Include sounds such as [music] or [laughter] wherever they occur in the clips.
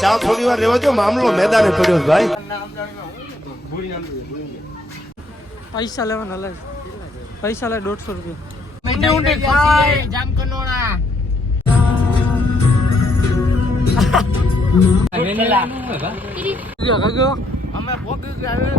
ચા થોડી વાર રહેવા દો મામલો મેદાને પડ્યો છે ભાઈ. પૈસા લેવાના લે પૈસા લે દોઢસો રૂપિયા. ઊંડે ઊંડે ખાય. અમે ભોગી ગયા.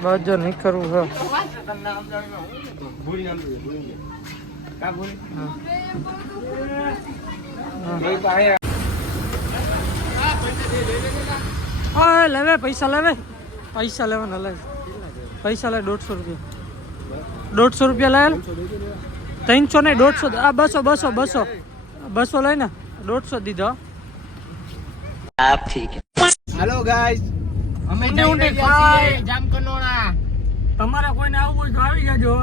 બાજો નહીં કરવું છે હા લેવે પૈસા લેવે પૈસા લેવાના લે પૈસા લે દોઢસો રૂપિયા દોઢસો રૂપિયા લે ત્રણસો નહીં દોઢસો આ બસો બસો બસો બસો લઈને દોઢસો દીધો હેલો ગાઈસ અમે ઊંડે ઊંડે ખાય જામકંડોળા તમારે કોઈને આવું હોય તો આવી જજો.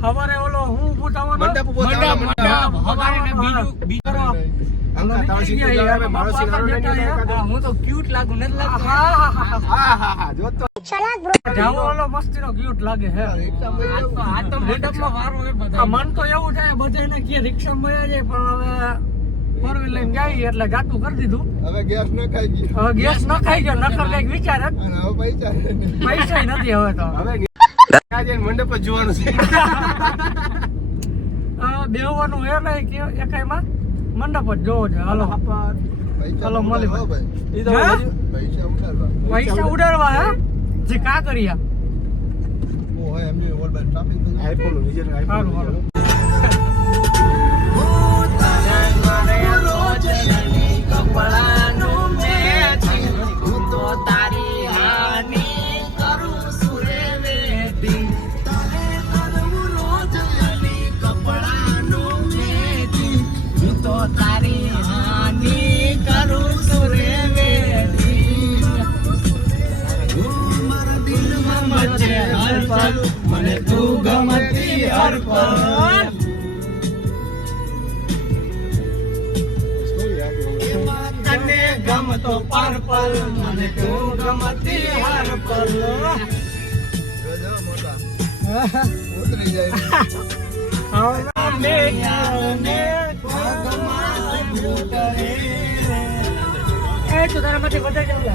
સવારે ઓલો હું મંડપ ઊભો થવાનો, મંડપ, મંડપ. બીજું- બીજું તો. હું ક્યુટ લાગુ નથી લાગતો. હા હા હા. હા હા હા જો તો. જાવો ઓલો મસ્તીનો ક્યુટ લાગે હે. આ તો મંડપમાં વારો હોય બધા મન તો એવું થાય બધાને કે રિક્ષા મળ્યા છે પણ હવે ફોર વ્હીલ લઈને જાય એટલે ગાતું કરી દીધું. હવે ગેસ ન ખાઈ ગયો. હવે ગેસ ન ખાઈ ગયો નકર કંઈક વિચાર. અને હવે પૈસા પૈસા નથી. હવે તો. હવે આજે મંડપ જ જોવાનું છે. હવે બેહવાનું હે નહીં કે એકાઈમાં મંડપ જ જોવો છે. હાલો. ચાલો મળી ભાઈ. પૈસા ઉડાડવા. પૈસા ઉડાડવા હે? જે કા કર્યા ઓ હોય એમની ઓલ બાય ટ્રાફિક આઈફોન સારું હાલો મને તું ગમતી અર્પણ. તને ગમતો પર્પલ મને અર્પણ. તારા માટે બધા જવું.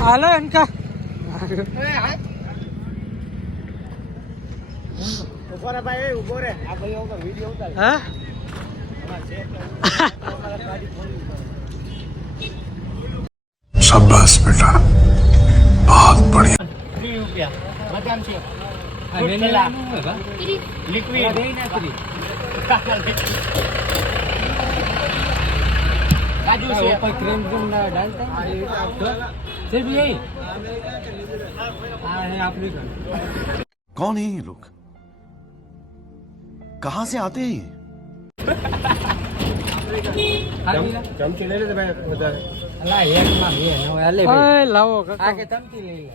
હાલો એનકા ઉભો રે ભાઈ ઉભો રે આ ભાઈ ઉપર વિડિયો ઉતાર હે शाबाश बेटा बहुत बढ़िया ત્રીસ રૂપિયા બદામ છે પેલા લિક્વિડ કાજુ છે ક્રીમ ક્રીમ ડાલતા सिर्फ यही हाँ है आपने कौन है ये लोग कहाँ से आते हैं ये ચમચી લઈ લે ભાઈ વધારે અલા એક માં બે ન હોય અલે ઓય લાવો આ કાકા કે તમથી લઈ લે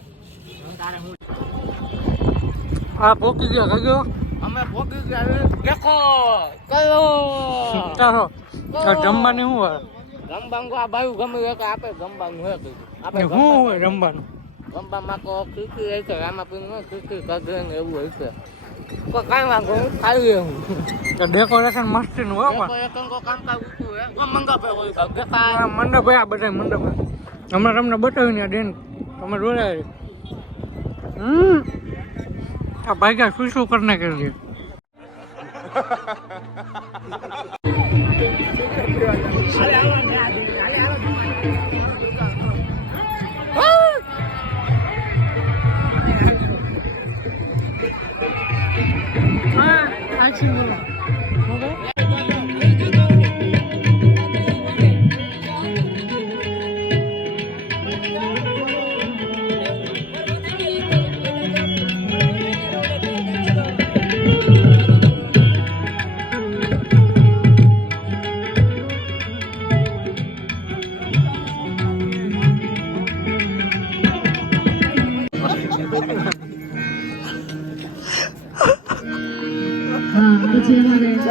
આ પોકી ગયો કાગ્યો અમે ભોગી ગયા દેખો કયો ચાલો આ જમવાની શું હોય ગમબાંગો આ બાયું ગમે એક આપે ગમબાંગ હોય કીધું. આપે શું હોય રમવાનું? ગમબામાં કો ખીખી હોય છે આમાં પીને ખીખી કગરે ને એવું હોય છે કો કાંઈ વાંધો હું ખાઈ હું તો ડેકોરેશન મસ્તનું હોય પણ. કો કામ કામ ઉતું હે ગમંગા હોય ગગા મંડપ આ બધા મંડપ. હમણાં તમને બતાવીને આ ડેન તમે જોયા હમ. આ ભાગ્યા શું શું કરી નાખે છે?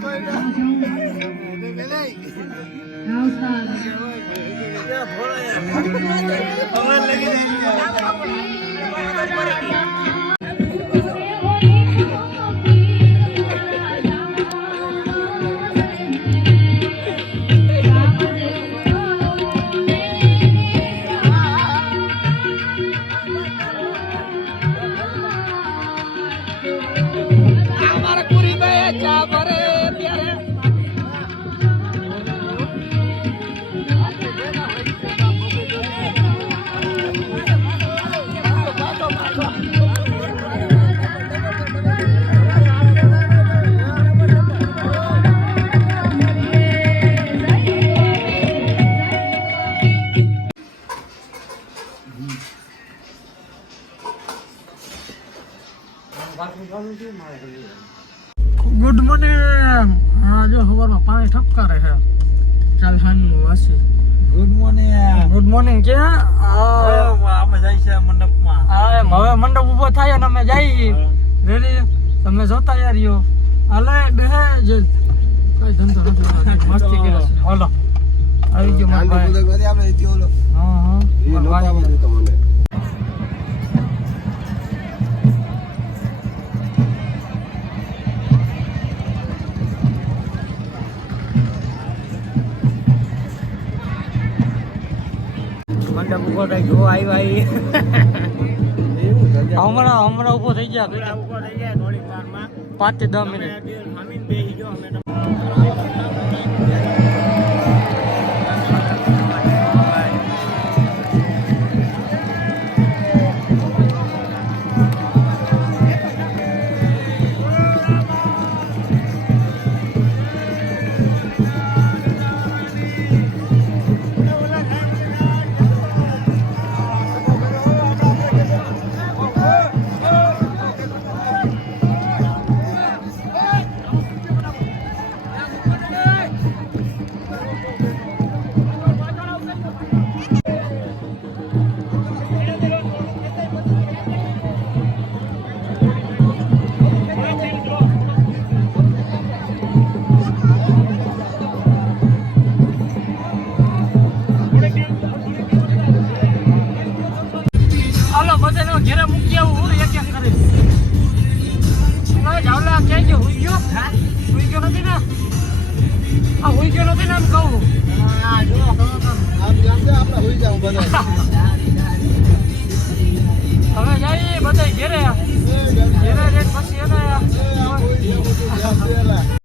ગુડ પાણી ઠપકારે છે ચાલ હાનું વાસી. ગુડ મોર્નિંગ ગુડ મોર્નિંગ કે અમે જાય છે મંડપમાં. હા એમ. હવે મંડપ ઊભો થાય અને અમે જઈએ. રેડી તમે જોતા યાર યો હાલે બે જે. કઈ ધંધો નથી મસ્તી કરે છે. હાલો. મંડપ ઊભો થઈ ગયો આવી હમણાં હમણાં ઊભો થઈ ગયા પાંચથી દસ મિનિટ. ગયો સુઈ ગયો નથી ને? આ હુઈ ગયો નથી ને એમ કહું. આપણે હોઈ જાવ બધા [laughs] હવે જઈએ બધા ઘેરે. ઘેરે. રેટ પછી એને